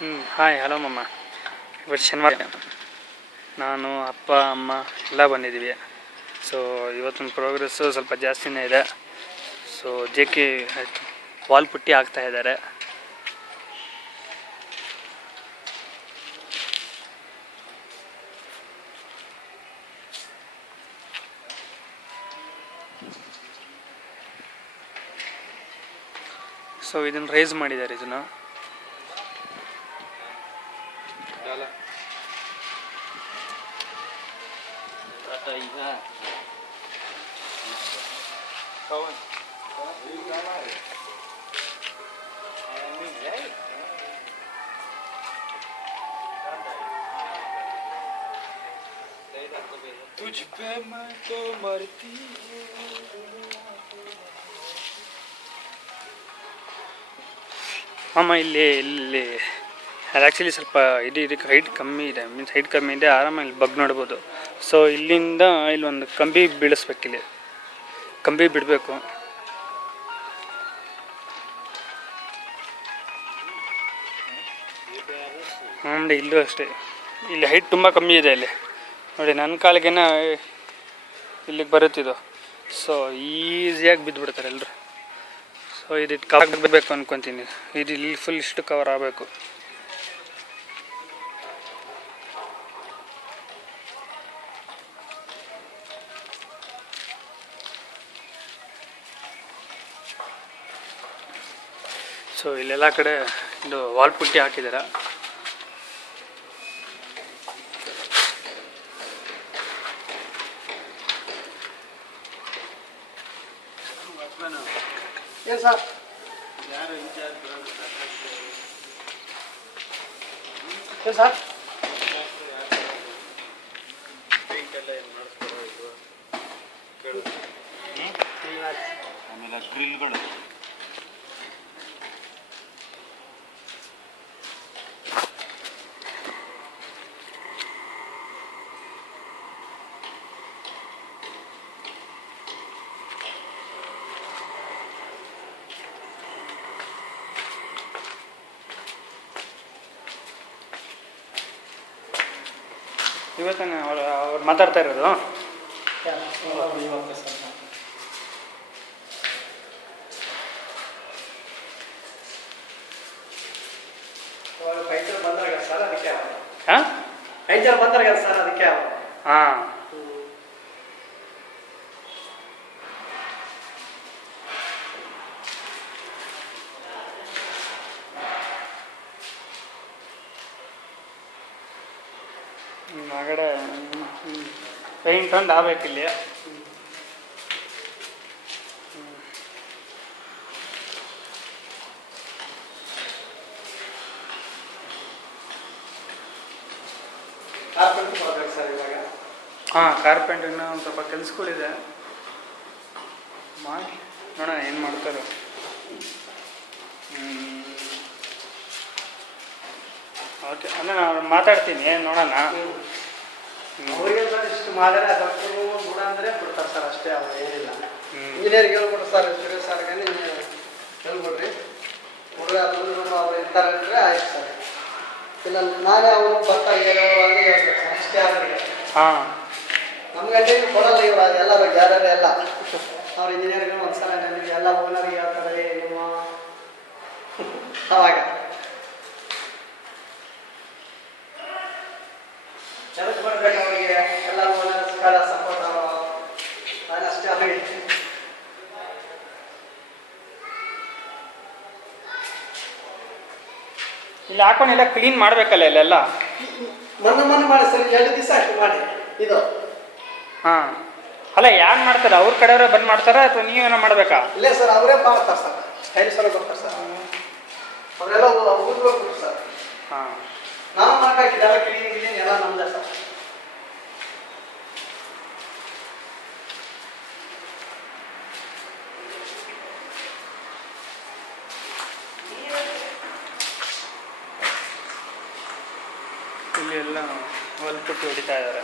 Hi hello ಮಮ್ಮ. ಇವತ್ತು ಶನಿವಾರ ನಾನು ಅಪ್ಪ ಅಮ್ಮ ಎಲ್ಲ ಬಂದಿದ್ದೀವಿ. ಸೊ ಇವತ್ತಿನ ಪ್ರೋಗ್ರೆಸ್ಸು ಸ್ವಲ್ಪ ಜಾಸ್ತಿನೇ ಇದೆ. ಸೊ ಜೆ.ಕೆ ವಾಲ್ ಪುಟ್ಟಿ ಹಾಕ್ತಾ ಇದ್ದಾರೆ. ಸೊ ಇದನ್ನು ರೈಸ್ ಮಾಡಿದ್ದಾರೆ. ಇದನ್ನು तुझ पे मैं तो मरती ಅಮ್ಮ ಇಲ್ಲಿ ಅದು ಆ್ಯಕ್ಚುಲಿ ಸ್ವಲ್ಪ ಇದಕ್ಕೆ ಹೈಟ್ ಕಮ್ಮಿ ಇದೆ, ಮೀನ್ಸ್ ಹೈಟ್ ಕಮ್ಮಿ ಇದೆ, ಆರಾಮಾಗಿ ಬಗ್ ನೋಡ್ಬೋದು. ಸೊ ಇಲ್ಲಿಂದ ಇಲ್ಲೊಂದು ಕಂಬಿ ಬೀಳಿಸ್ಬೇಕಿಲ್ಲಿ, ಕಂಬಿ ಬಿಡಬೇಕು. ಆಮೇಲೆ ಇಲ್ಲೂ ಅಷ್ಟೇ, ಇಲ್ಲಿ ಹೈಟ್ ತುಂಬ ಕಮ್ಮಿ ಇದೆ. ಇಲ್ಲಿ ನೋಡಿ, ನನ್ನ ಕಾಲಿಗೆನ ಇಲ್ಲಿಗೆ ಬರುತ್ತಿದ್ದು. ಸೊ ಈಸಿಯಾಗಿ ಬಿದ್ದುಬಿಡ್ತಾರೆ ಎಲ್ಲರೂ. ಸೊ ಇದು ಕವರ್ ಆಗಬೇಕು ಅನ್ಕೊತೀನಿ. ಇದು ಇಲ್ಲಿ ಫುಲ್ ಇಷ್ಟು ಕವರ್ ಆಗಬೇಕು. ಸೊ ಇಲ್ಲೆಲ್ಲ ಕಡೆ ಇದು ವಾಲ್ ಪುಟ್ಟಿ ಹಾಕಿದ್ದಾರೆ. ಏನು ಸರ್, ಯಾರು ಏನು ಸರ್, ಪೇಂಟೆಲ್ಲ ಏನು ಮಾಡಿಸ್ತಾರೋ ಇದು ಕೇಳು. ಆಮೇಲೆ ಗ್ರಿಲ್ಗಳು ಇವತ್ತೇ ಅವ್ರು ಮಾತಾಡ್ತಾ ಇರೋದು. ರೈತರು ಬಂದಾಗ ಸರ್ ಅದಕ್ಕೆ ಹಾಂ, ರೈತರು ಬಂದಾಗ ಸರ್ ಅದಕ್ಕೆ ಹಾಂ. ಹೊರಗಡೆ ಪೇಂಟ್ ಒಂದು ಆಗಬೇಕಿಲ್ಲಿ. ಕಾರ್ಪೆಂಟ್ ಮಾಡ್ಬೇಕು ಸರ್ ಇವಾಗ. ಹಾಂ, ಕಾರ್ಪೆಂಟಿನ ಒಂದು ಸ್ವಲ್ಪ ಕೆಲಸಗಳಿದೆ, ಮಾಡಿ ನೋಡೋಣ ಏನು ಮಾಡ್ತಾರೋ. ಓಕೆ, ಅಂದರೆ ನಾನು ಮಾತಾಡ್ತೀನಿ, ನೋಡೋಣ. ಅವ್ರಿಗೆ ಸರ್ ಇಷ್ಟು ಮಾಡಿದ್ರೆ ಅದಕ್ಕೂ ಗುಣ ಅಂದರೆ ಬಿಡ್ತಾರೆ ಸರ್, ಅಷ್ಟೇ. ಅವ್ರು ಏನಿಲ್ಲ. ಇಂಜಿನಿಯರ್ಗೆ ಹೇಳ್ಬಿಟ್ರು ಸರ್, ಸುರೇಶ್ ಸರ್ಗೆ ಹೇಳ್ಬಿಡ್ರಿ, ಹುಡುಗ ಅವ್ರು ಇರ್ತಾರೆ ಅಂದರೆ ಆಯ್ತು ಸರ್. ಇಲ್ಲ ನಾನೇ ಅವರು ಬರ್ತಾರೆ ಅಲ್ಲಿ ಹೇಳ್ಬೇಕು ಸರ್, ಅಷ್ಟೇ. ಅವ್ರಿಗೆ ಹಾಂ, ನಮ್ಗಂటే ಕೊಡಲ್ಲ ಇವರು, ಎಲ್ಲರೂ ಗ್ಯಾಲರಿ ಎಲ್ಲ ಅವ್ರ ಇಂಜಿನಿಯರ್ಗೆ ಒಂದ್ಸಲ ನನಗೆ ಎಲ್ಲ ಓನರ್ಗೆ ಹೇಳ್ತಾರೆ ನಿಮ್ಮ ಅವಾಗ ಜನಕ್ಕೆ ಬರ್ಬೇಕು ಅವರಿಗೆ ಎಲ್ಲ ಓನರ್ಸ್ ಕಾಲ ಸಪೋರ್ಟ್ ಅಷ್ಟೇ. ಅವರಿಗೆ ಇಲ್ಲಿ ಹಾಕೊಂಡೆಲ್ಲ ಕ್ಲೀನ್ ಮಾಡಬೇಕಲ್ಲ ಇಲ್ಲೆಲ್ಲ. ಮೊನ್ನೆ ಮಾಡಿ ಸರ್, 2 ದಿವಸ ಅಷ್ಟು ಮಾಡಿ ಇದು. ಹಾಂ, ಅಲ್ಲ ಯಾರು ಮಾಡ್ತಾರೆ? ಅವ್ರ ಕಡೆಯವರೇ ಬಂದು ಮಾಡ್ತಾರಾ ಅಥವಾ ನೀವೇನೋ ಮಾಡಬೇಕಾ? ಇಲ್ಲ ಸರ್, ಅವರೇ ಮಾಡ್ತಾರೆ ಸರ್, 5 ಸಲ ಬರ್ತಾರೆ ಸರ್. ಅವರೆಲ್ಲ ಊದ್ಬೇಕು ಸರ್. ಹಾಂ, ನಾವು ಮಾಡ್ಬೇಕಿದ್ದೆಲ್ಲ ಕ್ಲೀನ್ ಎಲ್ಲ ನಮ್ದೆ ಸರ್. ಇಲ್ಲಿ ಎಲ್ಲ ಹೊಲ್ಪುಟ್ಟಿ ಹೊಡಿತಾ ಇದ್ದಾರೆ.